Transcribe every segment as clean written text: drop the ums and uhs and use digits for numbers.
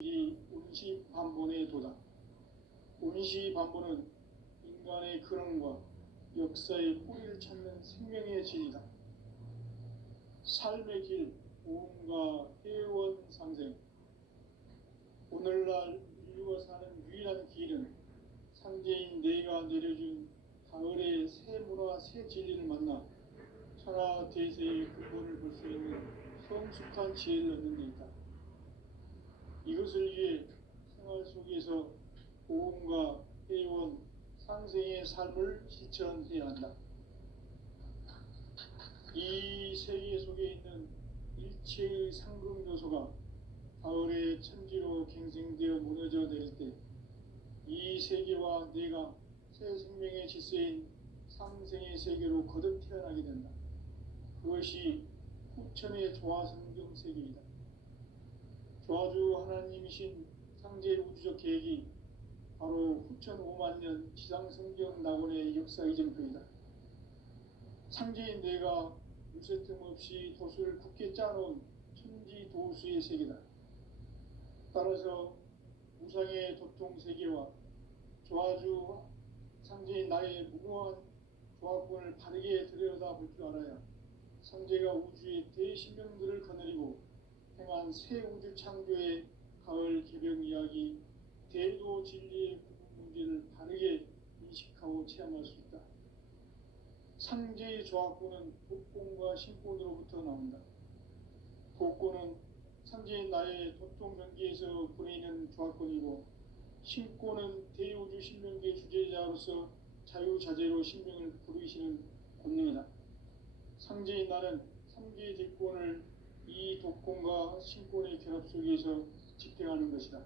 운시반본에 도다. 운시반본은 인간의 근원과 역사의 뿌리를 찾는 생명의 진이다. 삶의 길, 오음과 회원 상생. 오늘날 인류가 사는 유일한 길은 상제인 내가 내려준 가을의 새 문화, 새 진리를 만나 천하 대세의 근본을 볼 수 있는 성숙한 지혜를 얻는 데 있다. 이것을 위해 생활 속에서 오음과 회원, 상생의 삶을 실천해야 한다. 이 세계 속에 있는 일체의 상금 요소가 가을의 천지로 갱생되어 무너져 내릴 때 이 세계와 내가 새 생명의 질서인 상생의 세계로 거듭 태어나게 된다. 그것이 후천의 조화성경 세계이다. 조화주 하나님이신 상제 우주적 계획이 바로 후천 5만 년 지상성경 낙원의 역사 이정표이다. 상제인 내가 물새틈 없이 도수를 굳게 짜놓은 천지도수의 세계다. 따라서 우상의 도통세계와 조화주 상제인 나의 무모한 조합권을 바르게 들여다볼 줄 알아야 상제가 우주의 대신명들을 거느리고 행한 새 우주 창조의 가을 개벽 이야기, 대도 진리의 구분 문제를 바르게 인식하고 체험할 수 있다. 상제의 조합권은 복권과 신권으로부터 나온다. 복권은 상제인 나의 도통 경계에서 보내는 조합권이고, 신권은 대우주 신명계의 주제자로서 자유자재로 신명을 부르시는 권능이다. 상제인 나는 3개의 대권을 이 독권과 신권의 결합 속에서 집행하는 것이다.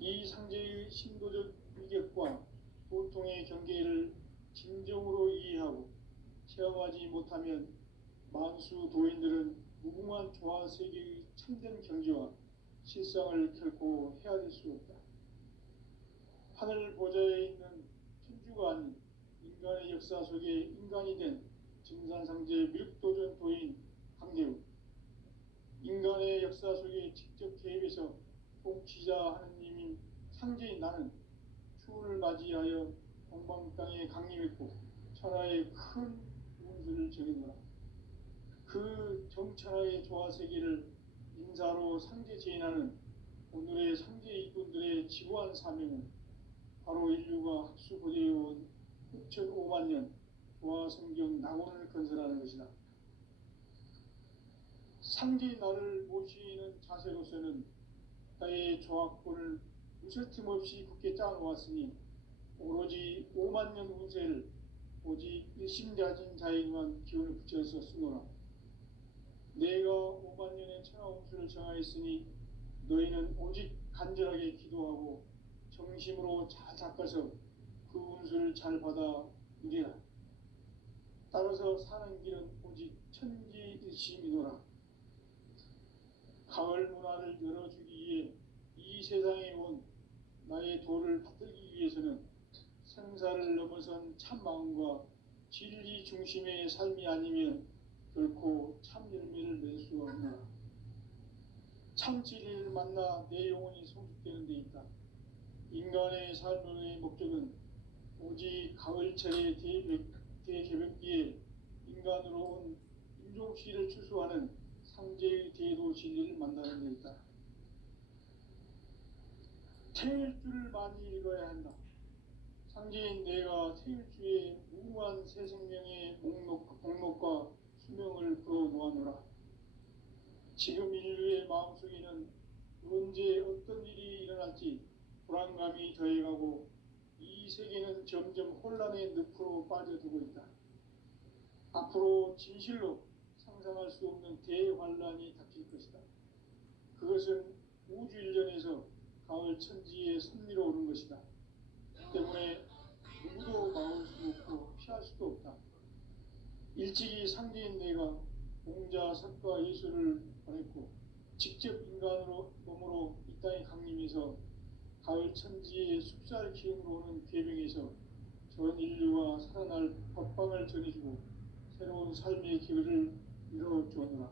이 상제의 신도적 위격과 보통의 경계를 진정으로 이해하고 체험하지 못하면 만수 도인들은 무궁한 조화세계의 참된 경지와 실상을 결코 헤아릴 수 없다. 하늘 보좌에 있는 천주가 아닌 인간의 역사 속에 인간이 된 증산상제 밀도전 도인 강대우, 인간의 역사 속에 직접 개입해서 통치자 하느님인 상제인 나는 추운을 맞이하여 동방 땅에 강림했고 천하의 큰 운수를 정해노라. 그 정천하의 조화세계를 인사로 상제 제인하는 오늘의 상제 이분들의 지구한 사명은 바로 인류가 학수고대해온 후천 5만 년 조화성경 낙원을 건설하는 것이다. 상제인 나를 모시는 자세로서는 나의 조합권을 무쇠틈 없이 굳게 짜놓았으니 오로지 5만 년 운세를 오직 일심자진 자에게만 기운을 붙여서 쓰노라. 내가 5만 년의 천하 운수를 정하였으니 너희는 오직 간절하게 기도하고 정심으로 잘 닦아서 그 운수를 잘 받아 누리라. 따라서 사는 길은 오직 천지일심이노라. 가을 문화를 열어주기 위해 이 세상에 온 나의 도를 받들기 위해서는 생사를 넘어선 참마음과 진리 중심의 삶이 아니면 결코 참 열매를 낼 수 없노라. 참 진리를 만나 내 영혼이 성숙되는 데 있다. 인간의 삶의 목적은 오직 가을철의 대개벽기에 인간으로 온 인종시를 추수하는 상제의 대도 진리를 만나는 데 있다. 태일주를 많이 읽어야 한다. 상제인 내가 태일주의 무궁한 새 생명의 목록과 수명을 풀어놓아노라. 지금 인류의 마음속에는 언제 어떤 일이 일어날지 불안감이 더해가고 이 세계는 점점 혼란의 늪으로 빠져들고 있다. 앞으로 진실로 상상할 수 없는 대환란이 닥칠 것이다. 그것은 우주 일전에서 가을 천지의 섭리로 오는 것이다. 때문에 누구도 막을 수 없고 피할 수도 없다. 일찍이 상제인 내가 공자, 석가, 예수를 보냈고 직접 인간으로 몸으로 이 땅에 강림해서 가을 천지의 숲살 기운으로 오는 궤병에서 전 인류가 살아날 법방을 전해주고 새로운 삶의 길을 열어주었노라.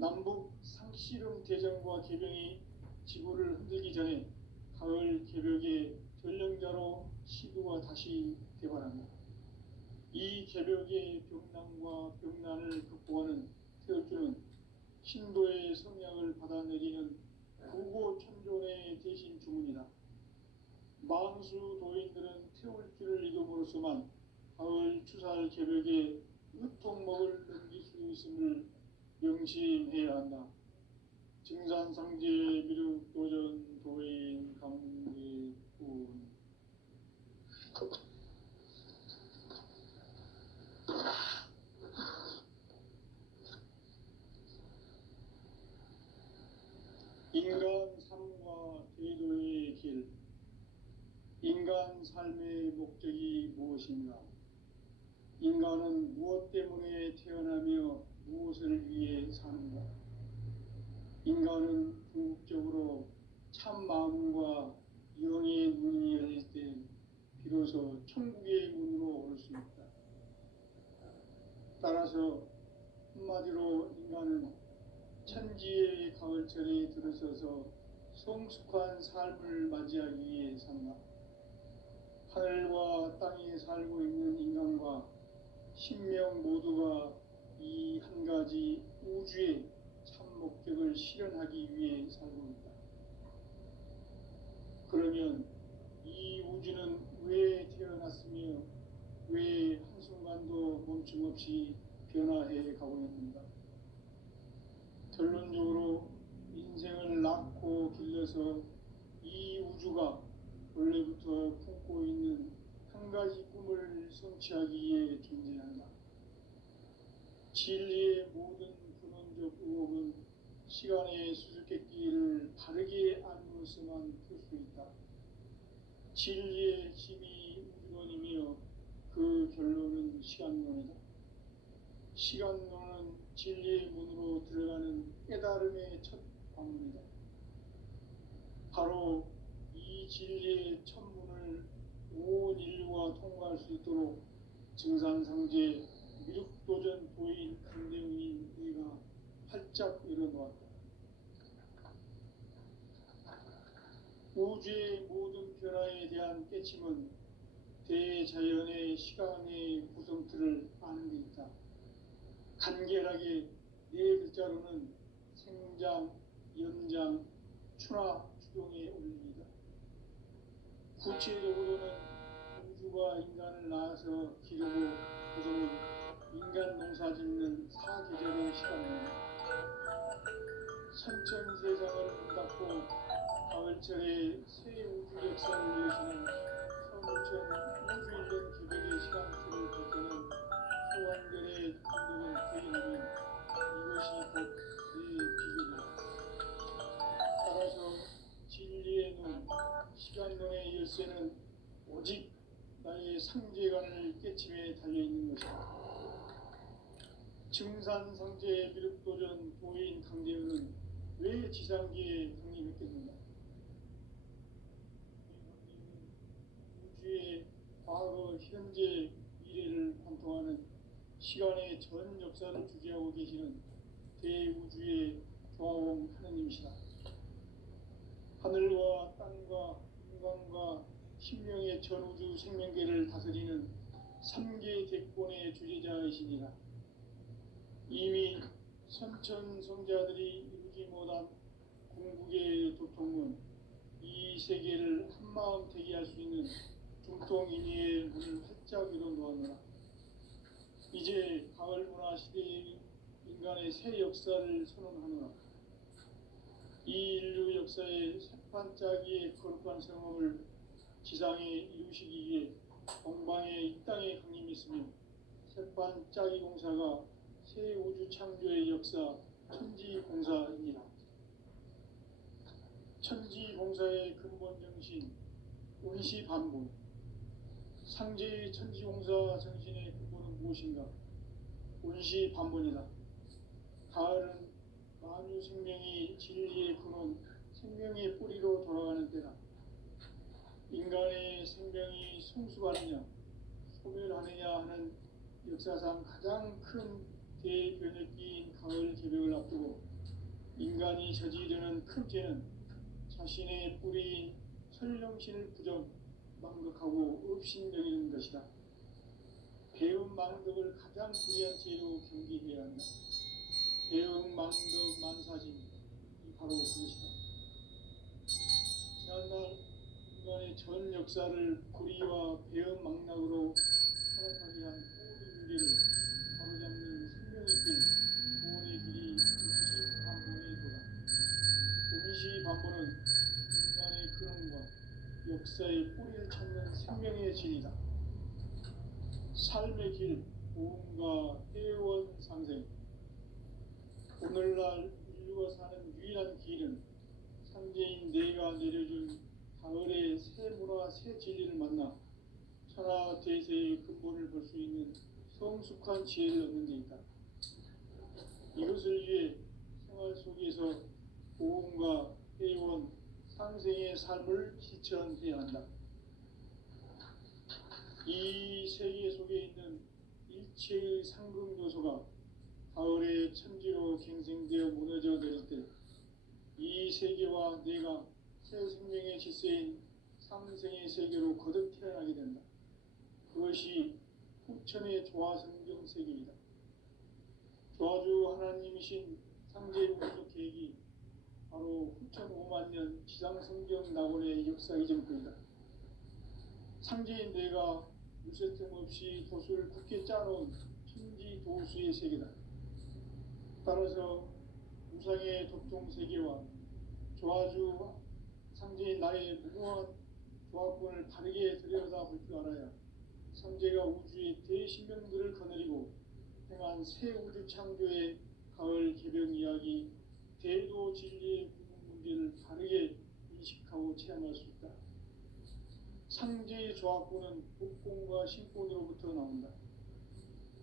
남북 상씨름 대전과 개병이 지구를 흔들기 전에 가을 개벽의 전령자로 시구가 다시 개발합니다. 이 개벽의 병난과 병난을 극복하는 태울주는 신도의 성약을 받아내리는 구고천존의 대신 주문이다. 망수 도인들은 태울주를 읽음으로써만 가을 추살 개벽의 으통목을 넘길 수 있음을 명심해야 한다. 증산상제 미륵도전 도인 강계군. 인간 삶과 제도의 길. 인간 삶의 목적이 무엇인가? 인간은 무엇 때문에 태어나며 무엇을 위해 사는가? 인간은 궁극적으로 참 마음과 영의 문이 열릴 때 비로소 천국의 문으로 올 수 있다. 따라서 한마디로 인간은 천지의 가을철에 들어서서 성숙한 삶을 맞이하기 위해 산다. 하늘과 땅에 살고 있는 인간과 신명 모두가 이 한 가지 우주의 참 목적을 실현하기 위해 살고 있다. 그러면 이 우주는 왜 태어났으며 왜 한순간도 멈춤없이 변화해 가고 있는가? 결론적으로 인생을 낳고 길러서 이 우주가 원래부터 품고 있는 한 가지 꿈을 성취하기 위해 존재한다. 진리의 모든 근원적 의혹은 시간의 수수께끼를 바르게 알므로서만 풀 수 있다. 진리의 핵심이 우주론이며 그 결론은 시간론이다. 시간론은 진리의 문으로 들어가는 깨달음의 첫 관문이다. 바로 이 진리의 첫 문을 온 인류가 통과할 수 있도록 증산상제 미륵도전 도인 강대웅이 네가 활짝 열어놓았다. 우주의 모든 변화에 대한 깨침은 대자연의 시간의 구성틀을 아는 데 있다. 간결하게 네 글자로는 생장, 연장, 추나 추동에 올립니다. 구체적으로는 우주가 인간을 낳아서 기르고 구성은 인간 농사 짓는 사계절의 시간입니다. 선천세상을 문닫고 가을철에 새 우주 역사를 여시는 서울천 우주일년 개벽의 시간틀을 볼 때는 소환결의 감동을 대견하면 이것이 곧 내 비극이다. 따라서 진리의 눈, 시간론의 열쇠는 오직 나의 상제관을 깨침에 달려있는 것이다. 증산상제 미륵도전 도인 강대웅은 왜 지상계에 강림했겠는가? 우주의 과거, 현재, 미래를 관통하는 시간의 전 역사를 주재하고 계시는 대우주의 조화원 하느님이시다. 하늘과 땅과 인간과 신명의 전우주 생명계를 다스리는 3계 대권의 주재자이시니라. 이미 선천성자들이 이루지 못한 궁극의 도통은 이 세계를 한마음 되게 할 수 있는 중통인의의 문을 활짝 열어놓았노라. 이제 가을 문화 시대의 인간의 새 역사를 선언하노라. 이 인류 역사의 새판짜기의 거룩한 성험을 지상에 이루시기 위해 동방의 이 땅에 강림했으며 새판짜기 공사가 새 우주 창조의 역사 천지공사입니다. 천지공사의 근본 정신 운시반본. 상제의 천지공사 정신의 근본은 무엇인가? 운시반본이다. 가을은 만유 생명이 진리의 근원, 생명의 뿌리로 돌아가는 때다. 인간의 생명이 성숙하느냐, 소멸하느냐 하는 역사상 가장 큰 대변혁기인 가을 개벽을 앞두고 인간이 저지르는 큰 죄는 자신의 뿌리인 설령신을 망각하고 업신여기는 것이다. 배움 망덕을 가장 불의한 죄로 경계해야 한다. 배움 망덕 만사진 바로 그것이다. 지난날 인간의 전 역사를 불의와 배움 망락으로 타락하게 한 모든 문제를 바로잡는 생명의 길, 구원의 길이 임시반본의 도다. 임시반본은 인간의 근원과 역사의 뿌리를 찾는 생명의 진이다. 삶의 길, 보험과 회원 상생. 오늘날 인류가 사는 유일한 길은 상제인 내가 내려준 가을의 새 문화, 새 진리를 만나 천하 대세의 근본을 볼 수 있는 성숙한 지혜를 얻는 데 있다. 이것을 위해 생활 속에서 보험과 회원, 상생의 삶을 실천해야 한다. 이 세계 속에 있는 일체의 상급 요소가 가을의 천지로 갱생되어 무너져 내릴 때 이 세계와 내가 새 생명의 질서인 상생의 세계로 거듭 태어나게 된다. 그것이 후천의 조화성경 세계이다. 조화주 하나님이신 상제의 우주적 계획이 바로 후천 5만 년 지상성경 낙원의 역사 이전부이다. 상제인 내가 무쇠틈 없이 도수를 굳게 짜놓은 천지 도수의 세계다. 따라서 우상의 도통 세계와 조화주 상제인 나의 무궁한 조합권을 바르게 들여다볼 줄 알아야 상제가 우주의 대신명들을 거느리고 행한 새 우주 창조의 가을 개병 이야기, 대도 진리의 구분 문제를 바르게 인식하고 체험할 수 있다. 상제의 조합권은 복권과 신권으로부터 나온다.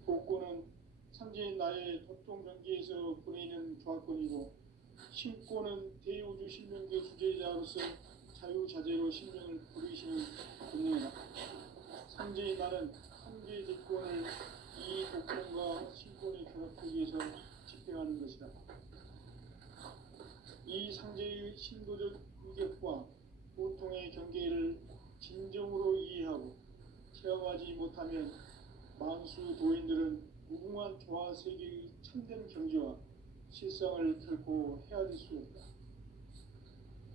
복권은 상제인 나의 도통 경계에서 보내는 조합권이고, 신권은 대우주 신명계 주제자로서 자유자재로 신명을 부르시는 본능이다. 상제인 나는 상제의 대권을 이 복권과 신권의 결합 속에서 집행하는 것이다. 이 상제의 신도적 의격과 보통의 경계를 진정으로 이해하고 체험하지 못하면 만수 도인들은 무궁한 조화 세계의 참된 경지와 실상을 결코 헤아릴 수 없다.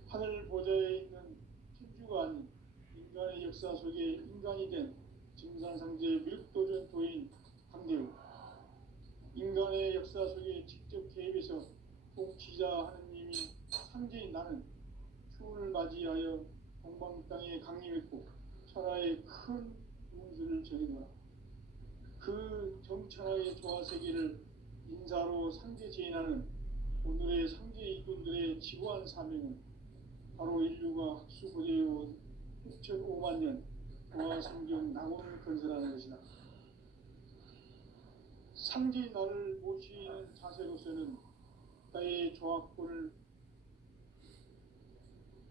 하늘 보좌에 있는 천주가 아닌 인간의 역사 속에 인간이 된 증산상제 밀도전 도인 강대우, 인간의 역사 속에 직접 개입해서 통치자 하느님이 상제인 나는 추운을 맞이하여 동방 땅에 강림했고 천하의 큰 운수를 정해놓아 그 정천하의 조화 세계를 인사로 상제 제인하는 오늘의 상제 이꾼들의 지고한 사명은 바로 인류가 학수고대해온 6,5만 년 조화성경 낙원을 건설하는 것이다. 상제인 나를 모시는 자세로서는 나의 조합권을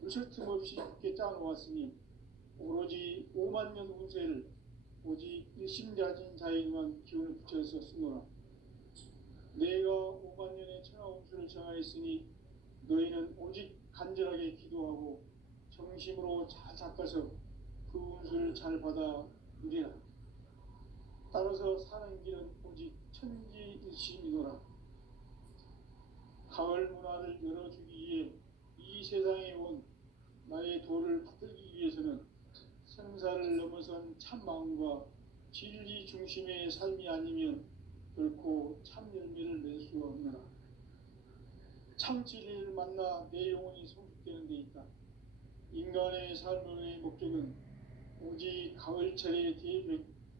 무쇠틈 없이 굳게 짜놓았으니 오로지 5만 년 운세를 오직 일심자진 자에게만 기운을 붙여서 쓰노라. 내가 5만 년의 천하 운수를 정하였으니 너희는 오직 간절하게 기도하고 정심으로 잘 닦아서 그 운수를 잘 받아 누리라. 따라서 사는 길은 오직 천지일심이노라. 가을 문화를 열어주기 위해 이 세상에 온 나의 도를 받들기 위해서는 생사를 넘어선 참 마음과 진리 중심의 삶이 아니면 결코 참 열매를 낼 수 없느라. 참 진리를 만나 내 영혼이 성숙되는 데 있다. 인간의 삶의 목적은 오직 가을철의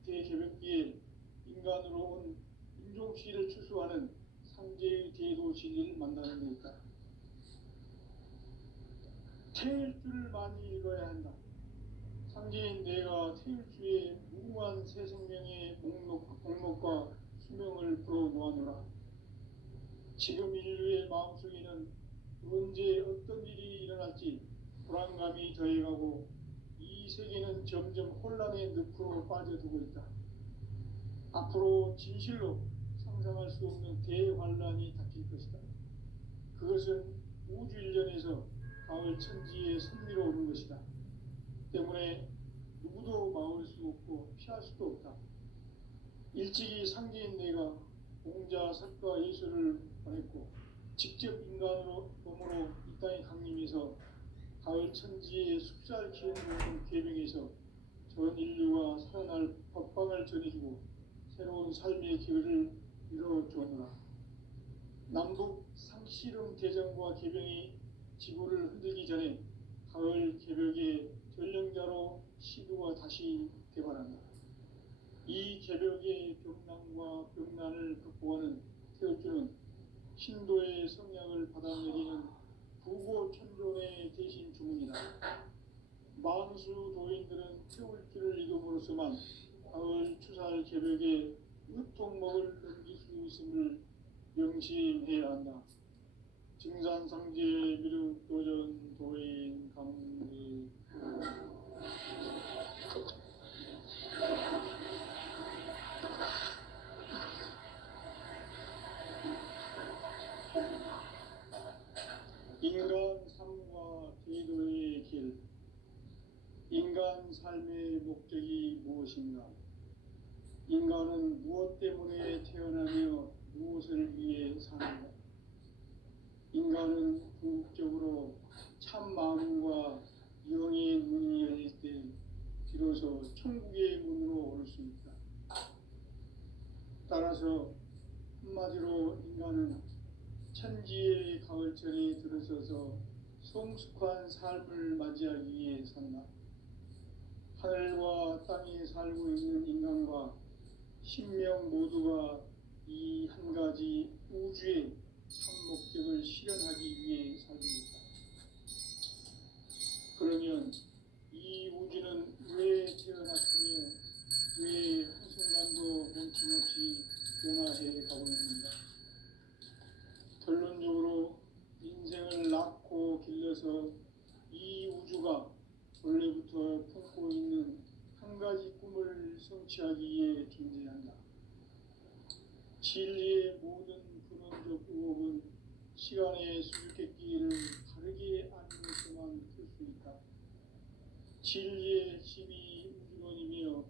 대개벽기에 인간으로 온 인종시를 추수하는 상제의 대도 진리를 만나는 데 있다. 태일주를 많이 읽어야 한다. 상제인 내가 태일주의 무궁한 새 생명의 목록과 수명을 풀어놓아노라. 지금 인류의 마음속에는 언제 어떤 일이 일어날지 불안감이 더해가고 이 세계는 점점 혼란의 늪으로 빠져들고 있다. 앞으로 진실로 상상할 수 없는 대환란이 닥칠 것이다. 그것은 우주 일련에서 가을 천지의 선미로 오는 것이다. 때문에 누구도 막을 수 없고 피할 수도 없다. 일찍이 상제인 내가 공자, 석가, 예수를 보냈고 직접 인간으로 몸으로 이 땅에 강림해서 가을 천지의 숲살 기운 모든 계명에서 전 인류가 살아날 법방을 전해주고 새로운 삶의 기회를 이뤄주었노라. 남북 상씨름 대전과 개병이 지구를 흔들기 전에 가을 개벽의 전령자로 시도가 다시 개발한다. 이 개벽의 병난과 병난을 극복하는 태극주는 신도의 성약을 받아내리는 부고천존의 대신 주문이다. 만수 도인들은 태울길을 이금으로서만 가을 추살 개벽에 으통목을 넘길 수 있음을 명심해야 한다. 증산상제 미륵도전 도인 강리 인간 삶과 제도의 길. 인간 삶의 목적이 무엇인가? 인간은 무엇 때문에 태어나며 무엇을 위해 사는가? 인간은 궁극적으로 참 마음과 영의 문이 열릴 때 비로소 천국의 문으로 오를 수 있다. 따라서 한마디로 인간은 천지의 가을철에 들어서서 성숙한 삶을 맞이하기 위해 산다. 하늘과 땅에 살고 있는 인간과 신명 모두가 이 한 가지 우주의 참 목적을 실현하기 위해 살고 있다. 그러면 이 우주는 왜 태어났으며 왜 한순간도 멈춤없이 변화해 가고 있는가? 결론적으로 인생을 낳고 길러서 이 우주가 원래부터 품고 있는 한 가지 꿈을 성취하기 위해 존재한다. 진리의 모든 근원적 의혹은 시간의 수수께끼를 바르게 아니면서만 풀 수 있다. 진리의 힘이 우주론이며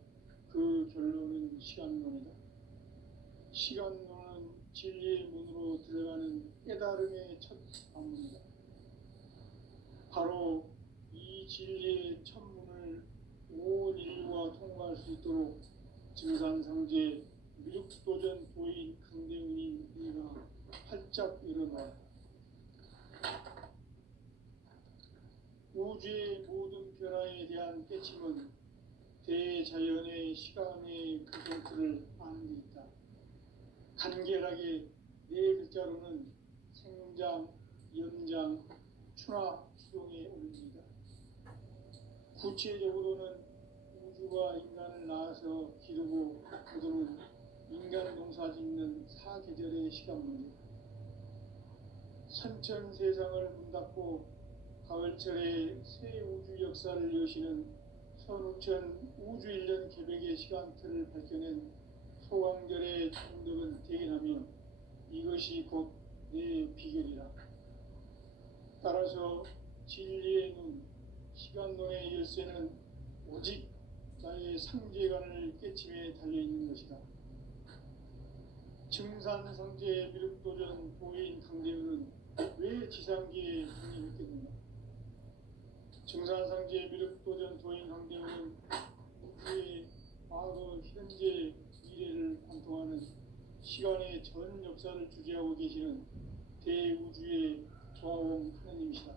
그 결론은 시간론이다. 시간론은 진리의 문으로 들어가는 깨달음의 첫 방문이다. 바로 이 진리의 첫 문을 온 인류가 통과할 수 있도록 증산상제 미륵도전 도인 강대훈이 우리가 활짝 일어나 우주의 모든 변화에 대한 깨침은 대자연의 시간의 구성틀을 아는 데 있다. 간결하게 네 글자로는 생장, 연장, 추나 추동에 올립니다. 구체적으로는 우주가 인간을 낳아서 기르고 거두는 인간 농사 짓는 사계절의 시간 문제. 선천 세상을 문 닫고 가을철에 새 우주 역사를 여시는 선우천 우주 1년 개벽의 시간틀을 밝혀낸 소강절의 총덕은 대견하며 이것이 곧 내 비결이라. 따라서 진리의 눈, 시간론의 열쇠는 오직 나의 상제관을 깨침에 달려있는 것이다. 증산상제 미륵도전 도인 강대훈은 왜 지상기에 등립했겠는가? 증산상제 미륵도전 도인 강대훈은 우주의 과거, 현재, 미래를 관통하는 시간의 전 역사를 주재하고 계시는 대우주의 조화원 하느님이시다.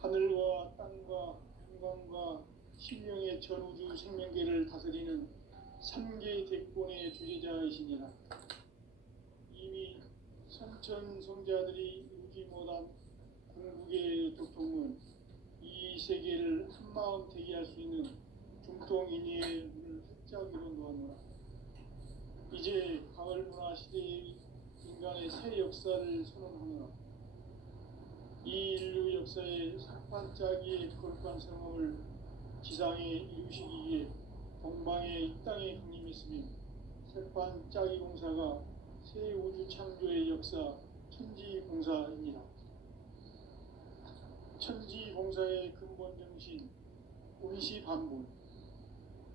하늘과 땅과 인간과 신령의 전우주 생명계를 다스리는 3개 대권의 주제자이시니라. 이미 선천성자들이 이루지 못한 궁극의 도통은 이 세계를 한마음 되게 할 수 있는 중통인의의 문을 활짝 열어놓았노라. 이제 가을 문화 시대의 인간의 새 역사를 선언하노라. 이 인류 역사의 산판짜기의 거룩한 성험을 지상에 이루시기 위해 동방에 이 땅에 강림했으며 새판 짜기 공사가 새 우주 창조의 역사 천지봉사입니다. 천지봉사의 근본 정신, 운시반본.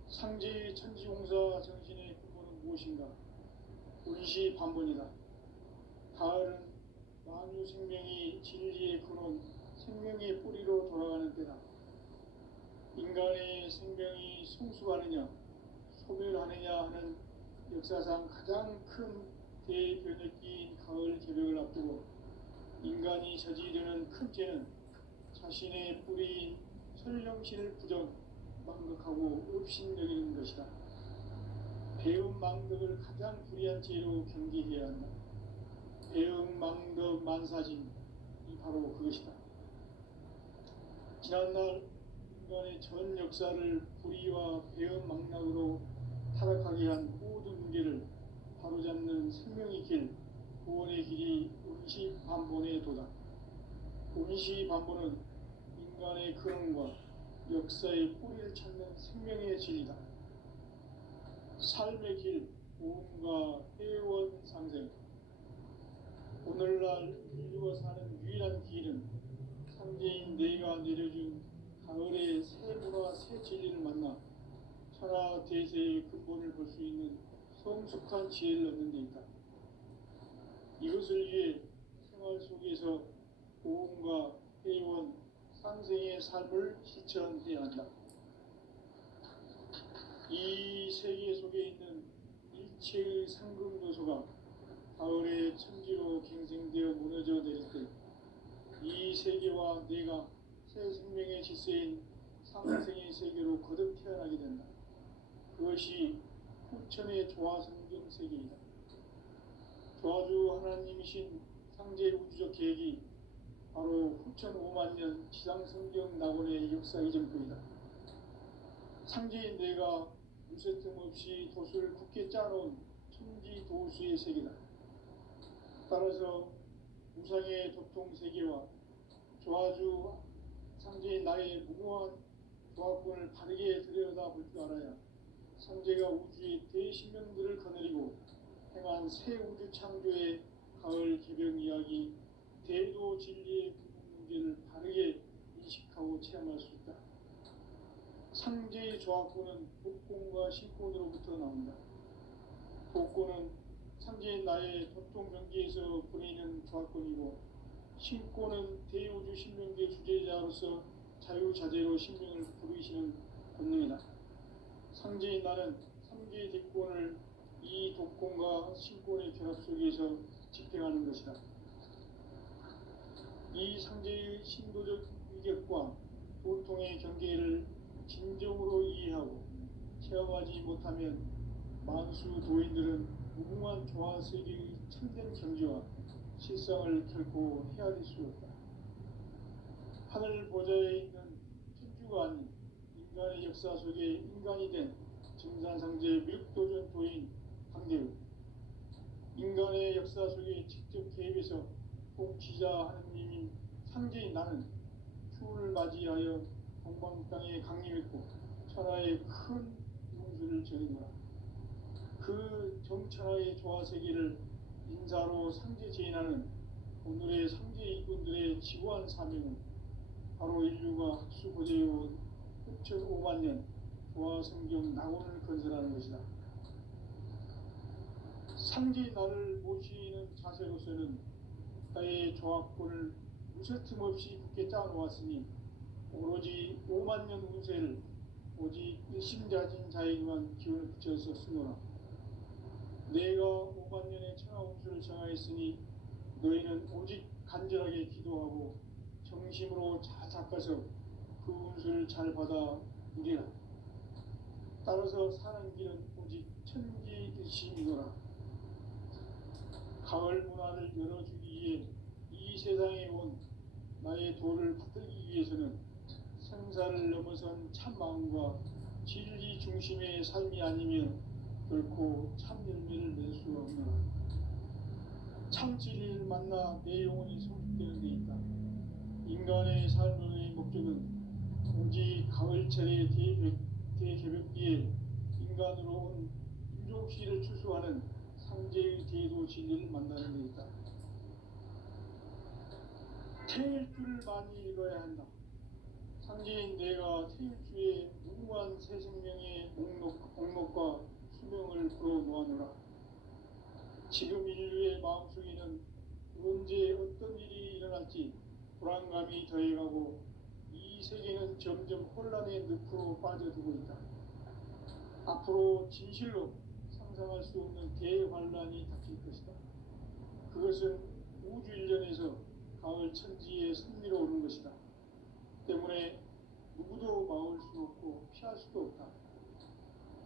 상제의 천지봉사 정신의 근본은 무엇인가? 운시반본이다. 가을은 만유 생명이 진리의 근원, 생명의 뿌리로 돌아가는 때다. 인간의 생명이 성숙하느냐, 소멸하느냐 하는 역사상 가장 큰 대변혁기인 가을 개벽을 앞두고 인간이 저지르는 큰 죄는 자신의 뿌리인 설령신을 부정, 망덕하고 업신여기는 것이다. 배움 망덕을 가장 불의한 죄로 경계해야 한다. 배움 망덕 만사진이 바로 그것이다. 지난날 인간의 전 역사를 불의와 배움 망락으로 타락하게 한 모든 문제를 바로잡는 생명의 길, 구원의 길이 운시반본의 도다. 운시반본은 인간의 근원과 역사의 뿌리를 찾는 생명의 진리다. 삶의 길, 오음과 회원 상생. 오늘날 인류가 사는 유일한 길은 상제인 내가 내려준 가을의 새 문화, 새 진리를 만나 천하 대세의 근본을 볼 수 있는 성숙한 지혜를 얻는 데 있다. 이것을 위해 생활 속에서 오음과 회원, 상생의 삶을 실천해야 한다. 이 세계 속에 있는 일체의 상급 요소가 가을의 천지로 갱생되어 무너져 내릴 때 이 세계와 내가 새 생명의 질서인 상생의 세계로 거듭 태어나게 된다. 그것이 후천의 조화성경 세계이다. 조화주 하나님이신 상제 우주적 계획이 바로 후천 5만 년 지상성경 낙원의 역사 이전부이다. 상제인 내가 무쇠틈 없이 돛을 굳게 짜놓은 천지 도수의 세계다. 따라서 우상의 도통 세계와 조화주 상제인 나의 무모한 조화권을 바르게 들여다볼 줄 알아야 상제가 우주의 대신명들을 거느리고 행한 새 우주 창조의 가을 개벽 이야기, 대도 진리의 근본 문제를 바르게 인식하고 체험할 수 있다. 상제의 조화권은 복권과 신권으로부터 나온다. 복권은 상제인 나의 도통 경계에서 보내는 조화권이고, 신권은 대우주 신명계 주제자로서 자유자재로 신명을 부르시는 권능이다. 상제인 나는 상제의 대권을 이 독권과 신권의 결합 속에서 집행하는 것이다. 이 상제의 신도적 위격과 보통의 경계를 진정으로 이해하고 체험하지 못하면 만수 도인들은 무궁한 조화세계의 참된 경지와 실상을 결코 헤아릴 수 없다. 하늘 보좌에 있는 천주가 아닌 인간의 역사 속에 인간이 된 증산상제 밀도전 도인 강대우, 인간의 역사 속에 직접 개입해서 통치자 하느님인 상제인 나는 추를 맞이하여 동방 땅에 강림했고 천하의 큰 용수를 정해노라. 그 정천하의 조화세계를 인사로 상제 제인하는 오늘의 상제 일꾼들의 지고한 사명은 바로 인류가 학수고대해온 후천 5만 년 조화성경 낙원을 건설하는 것이다. 상제인 나를 모시는 자세로서는 나의 조합권을 무쇠틈 없이 굳게 짜놓았으니 오로지 5만 년 운세를 오직 일심자진 자에게만 기운을 붙여서 쓰노라. 내가 5만 년의 천하 운수를 정하였으니 너희는 오직 간절하게 기도하고 정심으로 잘 닦아서 그 운수를 잘 받아 누리라. 따라서 사는 길은 오직 천지일심이노라. 가을 문화를 열어주기 위해 이 세상에 온 나의 도를 받들기 위해서는 생사를 넘어선 참 마음과 진리 중심의 삶이 아니면 결코 참 열매를 낼 수 없노라. 참 진리를 만나 내 영혼이 성숙되는 데 있다. 인간의 삶의 목적은 오직 가을철의 대개벽기에 인간으로 온 인종시를 추수하는 상제의 대도 진리를 만나는 데 있다. 태일주를 많이 읽어야 한다. 상제인 내가 태일주의 무궁한 새 생명의 목록과 수명을 풀어놓아노라. 지금 인류의 마음속에는 언제 어떤 일이 일어날지 불안감이 더해가고 이 세계는 점점 혼란의 늪으로 빠져들고 있다. 앞으로 진실로 상상할 수 없는 대환란이 닥칠 것이다. 그것은 우주 일련에서 가을 천지에 승리로 오는 것이다. 때문에 누구도 막을 수 없고 피할 수도 없다.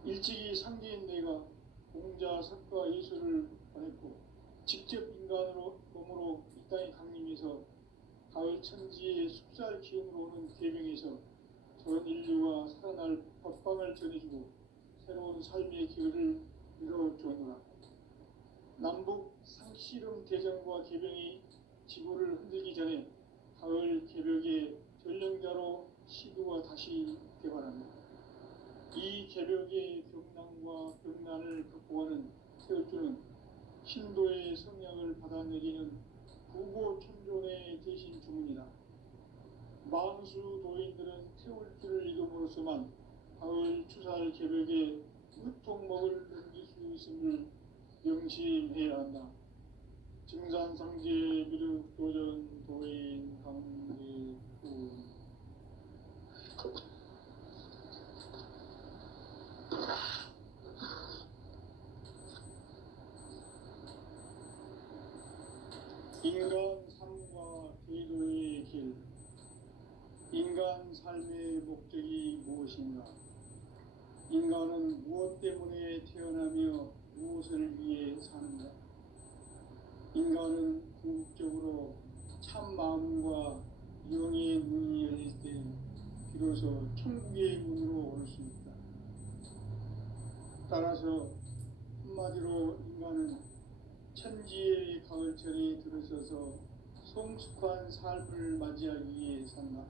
일찍이 상제인 내가 공자, 석가, 예수를 보냈고 직접 인간으로 몸으로 이 땅에 강림해서 가을 천지의 숲살 기운으로 오는 계명에서 전 인류가 살아날 법방을 전해주고 새로운 삶의 기회를 열어주었노라. 남북 상씨름 대전과 계병이 지구를 흔들기 전에 가을 개벽의 전령자로 시도가 다시 개발합니다. 이 개벽의 경난과 병난을 극복하는 태울주는 신도의 성령을 받아내리는 부고천존의 대신 주문이다. 만수 도인들은 태울주를 읽음으로써만 가을 추살 개벽의 으통목을 넘길 수 있음을 명심해야 한다. 증산상제 미륵 도전 도인 강제군 인간 삶과 제도의 길. 인간 삶의 목적이 무엇인가? 인간은 무엇 때문에 태어나며 무엇을 위해 사는가? 인간은 궁극적으로 참 마음과 영의 문이 열릴 때 비로소 천국의 문으로 올 수 있다. 따라서 한마디로 인간은 천지의 가을철에 들어서서 성숙한 삶을 맞이하기 위해 산다.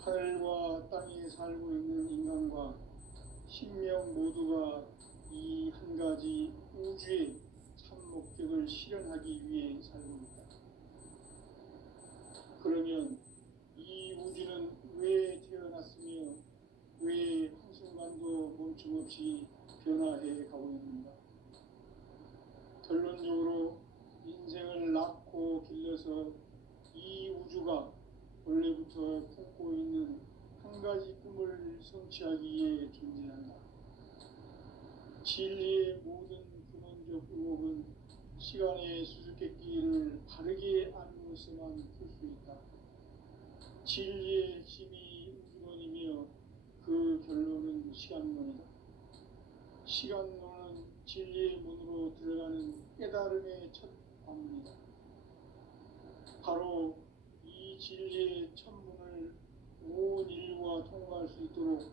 하늘과 땅에 살고 있는 인간과 신명 모두가 이 한 가지 우주의 참 목적을 실현하기 위해 살고 있다. 그러면 이 우주는 왜 태어났으며 왜 한순간도 멈춤없이 변화해 가고 있는가? 결론적으로 인생을 낳고 길러서 이 우주가 원래부터 품고 있는 한 가지 꿈을 성취하기 위해 존재한다. 진리의 모든 근원적 의혹은 시간의 수수께끼를 바르게 알고서만 풀 수 있다. 진리의 핵심이 우주론이며 그 결론은 시간론이다. 시간론은 진리의 문으로 들어가는 깨달음의 첫 관문이다. 바로 이 진리의 첫 문을 온 인류가 통과할 수 있도록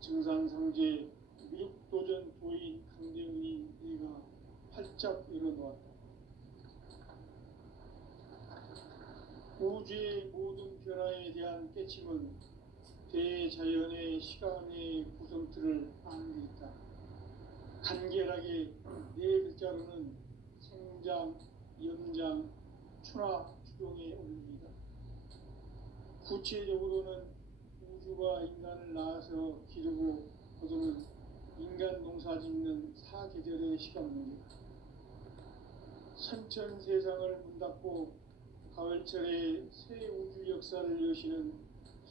증산상제 미륵도전 도인 강대훈이 네가 활짝 열어놓았다. 우주의 모든 변화에 대한 깨침은 대자연의 시간의 구성틀을 아는 데 있다. 간결하게 네 글자로는 생장, 연장, 추나 추동에 올립니다. 구체적으로는 우주가 인간을 낳아서 기르고 거두는 인간 농사 짓는 사계절의 시간 문제다. 선천 세상을 문 닫고 가을철에 새 우주 역사를 여시는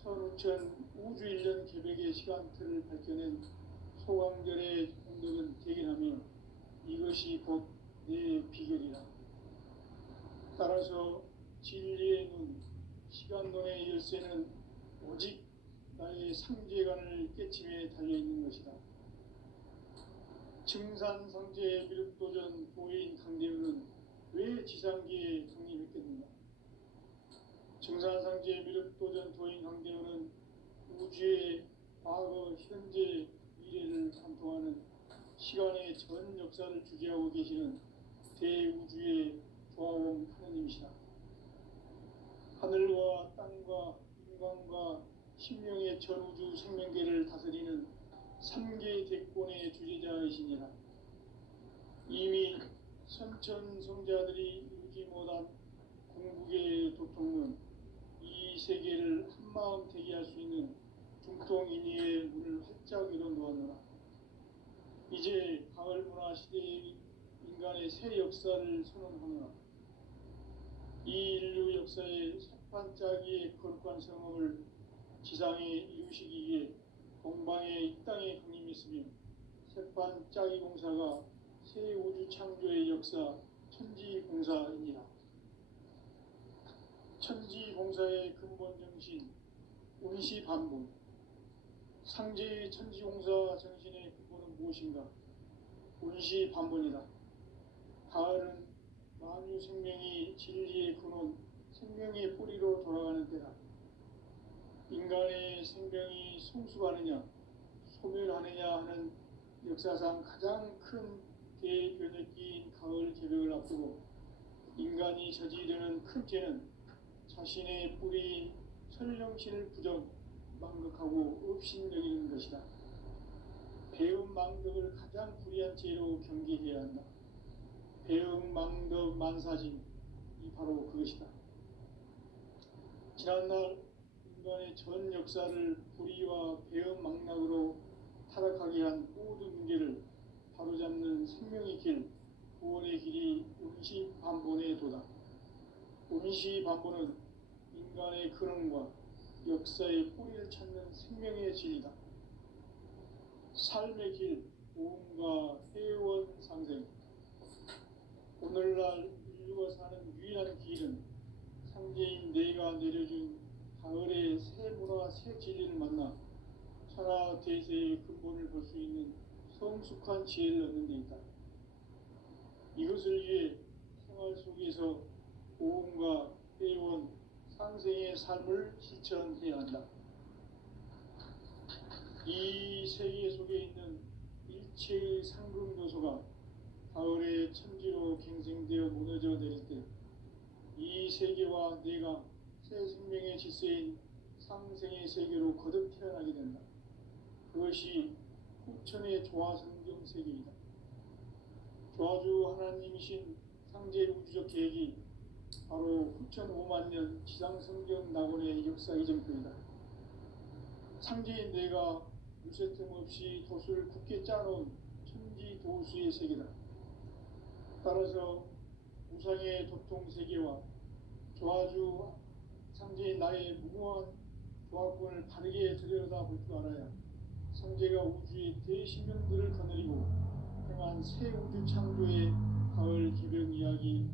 선우천 우주 일년 개벽의 시간틀을 밝혀낸 소강절의 공덕은 대견하며 이것이 곧 내 비결이라. 따라서 진리의 눈, 시간론의 열쇠는 오직 나의 상제관을 깨침에 달려있는 것이다. 증산상제 미륵도전 도인 강대훈은 왜 지상계에 독립했겠는가? 증산상제 미륵도전 도인 강대훈은 우주의 과거, 현재, 미래를 관통하는 시간의 전 역사를 주재하고 계시는 대우주의 조화원 하느님이시다. 하늘과 땅과 인간과 신명의 전우주 생명계를 다스리는 3개 대권의 주재자이시니라. 이미 선천성자들이 이루지 못한 중국의 도통은 이 세계를 한마음 되게 할 수 있는 중통인의의 문을 활짝 열어놓았노라. 이제 가을 문화 시대의 인간의 새 역사를 선언하노라. 이 인류 역사의 첫반짜기의 거룩한 성업을 지상에 이루시기 위해 동방의 이 땅에 강림했으며 새반짜기 공사가 새 우주 창조의 역사 천지공사이니라. 천지공사의 근본 정신 운시반본. 상제의 천지공사 정신의 근본은 무엇인가? 운시반본이다. 가을은 만유 생명이 진리의 근원, 생명의 뿌리로 돌아가는 때다. 인간의 생명이 성숙하느냐, 소멸하느냐 하는 역사상 가장 큰 대변혁기인 가을 개벽을 앞두고 인간이 저지르는 큰 죄는 자신의 뿌리인 설령신을 부정, 망극하고 업신여기는 것이다. 배움 망덕을 가장 불의한 죄로 경계해야 한다. 배움 망덕 만사진이 바로 그것이다. 지난날 인간의 전 역사를 불의와 배움 망락으로 타락하게 한 모든 문제를 바로잡는 생명의 길, 구원의 길이 운시반본의 도다. 운시반본은 인간의 근원과 역사의 뿌리를 찾는 생명의 진리다. 삶의 길, 보험과 회원 상생. 오늘날 인류가 사는 유일한 길은 상제인 내가 내려준 가을의 새 문화, 새 진리를 만나 천하 대세의 근본을 볼 수 있는 성숙한 지혜를 얻는 데 있다. 이것을 위해 생활 속에서 보험과 회원, 상생의 삶을 실천해야 한다. 이 세계 속에 있는 일체의 상금 요소가 가을의 천지로 갱생되어 무너져 내릴 때 이 세계와 내가 새 생명의 질서인 상생의 세계로 거듭 태어나게 된다. 그것이 후천의 조화성경 세계이다. 조화주 하나님이신 상제 우주적 계획이 바로 후천 5만 년 지상성경 낙원의 역사 이전표이다. 상제인 내가 무쇠 틈 없이 돛을 굳게 짜놓은 천지 도수의 세계다. 따라서 우상의 도통 세계와 조화주 상제인 나의 무모한 조합권을 바르게 들여다볼 줄 알아야 상제가 우주의 대신명들을 거느리고 행한 새 우주 창조의 가을 기병 이야기,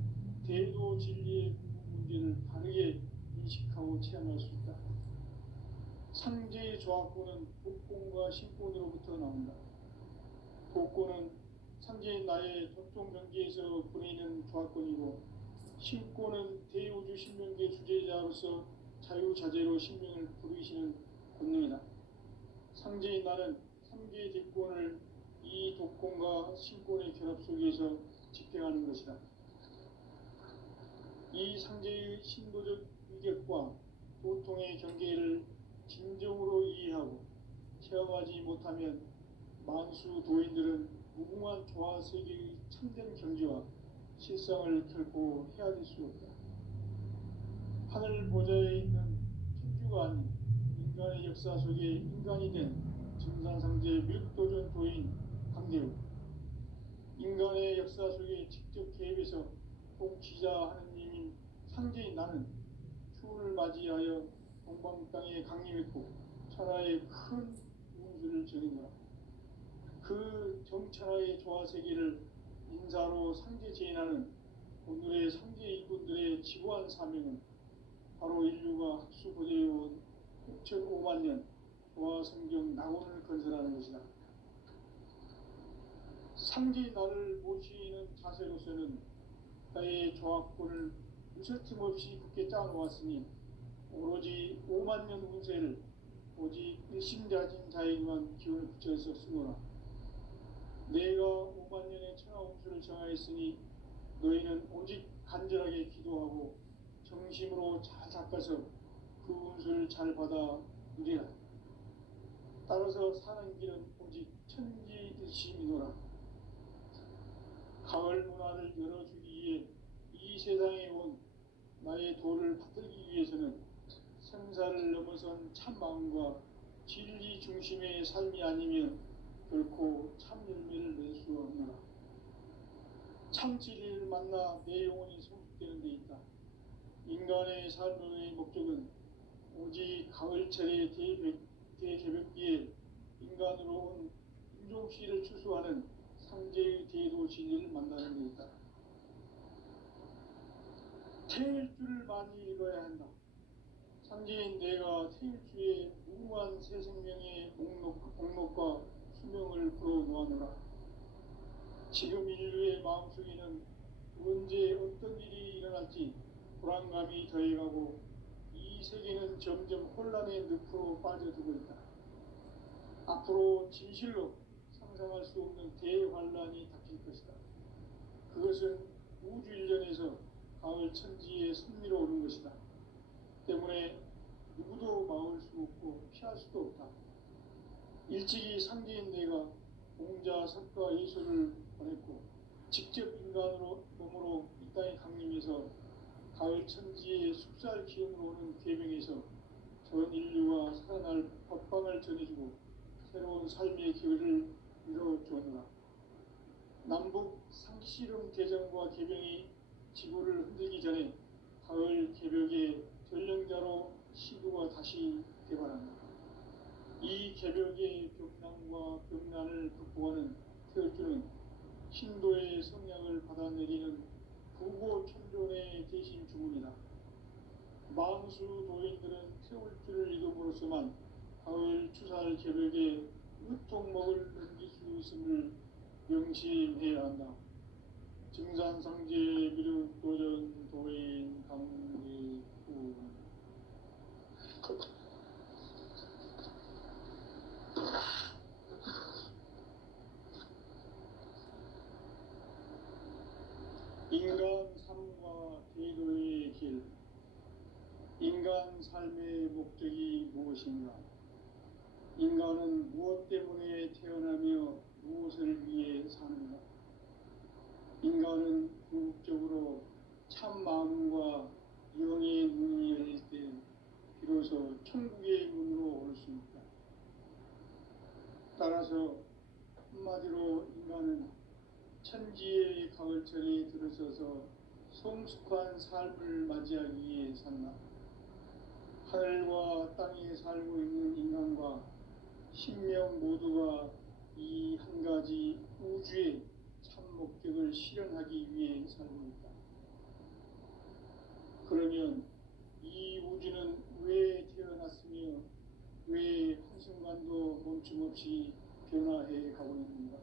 대도 진리의 궁극 문제를 바르게 인식하고 체험할 수 있다. 상제의 조합권은 독권과 신권으로부터 나온다. 독권은 상제인 나의 도통 경계에서 보내는 조합권이고, 신권은 대우주 신명계 주제자로서 자유자재로 신명을 부르시는 권능이다. 상제인 나는 3개의 대권을 이 독권과 신권의 결합 속에서 집행하는 것이다. 이 상제의 신도적 위격과 도통의 경계를 진정으로 이해하고 체험하지 못하면 만수 도인들은 무궁한 조화 세계의 참된 경지와 실상을 결코 헤아릴 수 없다. 하늘 보좌에 있는 천주가 아닌 인간의 역사 속에 인간이 된 증산상제 밀도전 도인 강대우, 인간의 역사 속에 직접 개입해서 통치자 하느님인 상제인 나는 추운을 맞이하여 동방 땅에 강림했고 천하의 큰 운수를 정했노라. 그 정천하의 조화세계를 인사로 상제 제인하는 오늘의 상제 이군들의 지구한 사명은 바로 인류가 학수고대해온 6,5만 년 조화성경 낙원을 건설하는 것이다. 상제인 나를 모시는 자세로서는 나의 조합권을 무쇠틈 없이 굳게 짜놓았으니 오로지 5만 년 운세를 오직 일심자진 자에게만 기운을 붙여서 쓰노라. 내가 5만 년의 천하 운수를 정하였으니 너희는 오직 간절하게 기도하고 정심으로 잘 닦아서 그 운수를 잘 받아 누리라. 따라서 사는 길은 오직 천지일심이노라. 가을 문화를 열어주기 위해 이 세상에 온 나의 도를 받들기 위해서는 생사를 넘어선 참 마음과 진리 중심의 삶이 아니면 결코 참 열매를 낼 수 없노라. 참 진리를 만나 내 영혼이 성숙되는 데 있다. 인간의 삶의 목적은 오직 가을철의 대개벽기에 인간으로 온 인종씨를 추수하는 상제의 대도 진리를 만나는 데 있다. 태일주를 많이 읽어야 한다. 상제인 내가 태일주의 무궁한 새 생명의 목록과 수명을 풀어놓아노라. 지금 인류의 마음속에는 언제 어떤 일이 일어날지 불안감이 더해가고 이 세계는 점점 혼란의 늪으로 빠져들고 있다. 앞으로 진실로 상상할 수 없는 대환란이 닥칠 것이다. 그것은 우주 일련에서 가을 천지의 섭리로 오는 것이다. 때문에 누구도 막을 수 없고 피할 수도 없다. 일찍이 상제인 내가 공자, 석가, 예수를 보냈고 직접 인간으로 몸으로 이 땅에 강림해서 가을 천지의 숲살 기업으로 오는 계명에서 전 인류가 살아날 법방을 전해주고 새로운 삶의 기회를 이뤄주었노라. 남북 상씨름 대전과 개병이 지구를 흔들기 전에 가을 개벽의 전령자로 시구가 다시 개발한다. 이 개벽의 벽난과 벽난을 극복하는 태을주는 신도의 성량을 받아내리는 부고천존의 대신 주문이다. 만수 도인들은 태울주를 읽음으로써만 가을 추살 개벽의 으통목을 넘길 수 있음을 명심해야 한다. 증산상제 미륵 도전 도인 강리구 인간 삶과 대도의 길. 인간 삶의 목적이 무엇인가? 인간은 무엇 때문에 태어나며 무엇을 위해 사는가? 인간은 궁극적으로 참 마음과 영의 문이 열릴 때 비로소 천국의 문으로 올 수 있다. 따라서 한마디로 인간은 천지의 가을철에 들어서서 성숙한 삶을 맞이하기 위해 산다. 하늘과 땅에 살고 있는 인간과 신명 모두가 이 한 가지 우주의 참 목적을 실현하기 위해 살고 있다. 그러면 이 우주는 왜 태어났으며 왜 한순간도 멈춤없이 변화해 가고 있는가?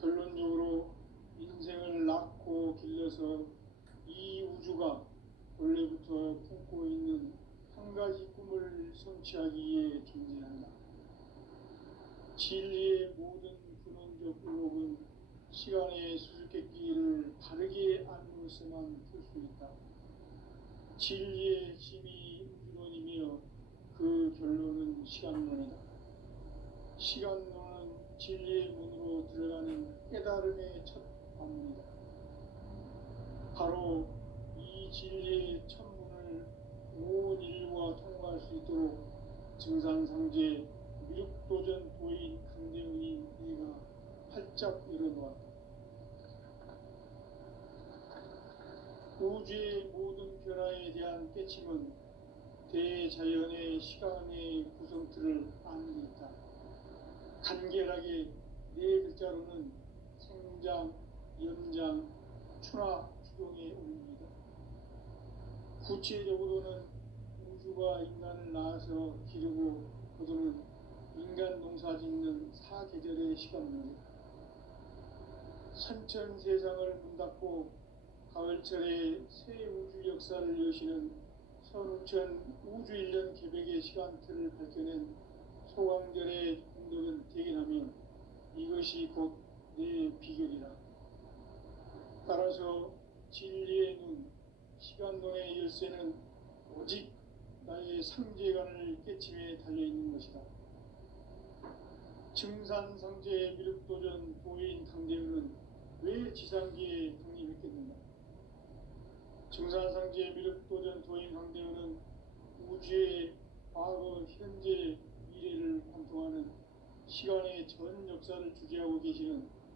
결론적으로 인생을 낳고 길러서 이 우주가 원래부터 품고 있는 한 가지 꿈을 성취하기 위해 존재한다. 진리의 모든 근원적 의혹은 시간의 수수께끼를 바르게 알므로서만 풀 수 있다. 진리의 핵심이 우주론이며 그 결론은 시간론이다. 시간론은 진리의 문으로 들어가는 깨달음의 첫 관문이다. 바로 이 진리의 천문을 온 인류가 통과할 수 있도록 증산상제 미륵도전 도인 강대훈이 내가 활짝 열어놓았다. 우주의 모든 변화에 대한 깨침은 대자연의 시간의 구성틀을 아는 데 있다. 간결하게 네 글자로는 생장, 연장, 추나 추동의 원리이다. 구체적으로는 우주가 인간을 낳아서 기르고 거두는 인간 농사 짓는 사계절의 시간론이다. 선천 세상을 문닫고 가을철에 새 우주 역사를 여시는 선우천 우주일년 개벽의 시간틀을 밝혀낸 소강절의 공덕은 대견하며 이것이 곧 내 비결이라. 따라서 진리의 눈, 시간론의 열쇠는 오직 나의 상제관을 깨침에 달려있는 것이다. 증산상제 미륵도전 도인 강대훈은 왜 지상기에 강림했겠는가? 증산상제 미륵도전 도인 강대원은 우주의 과거, 현재, 미래를 관통하는 시간의 전 역사를 주재하고 계시는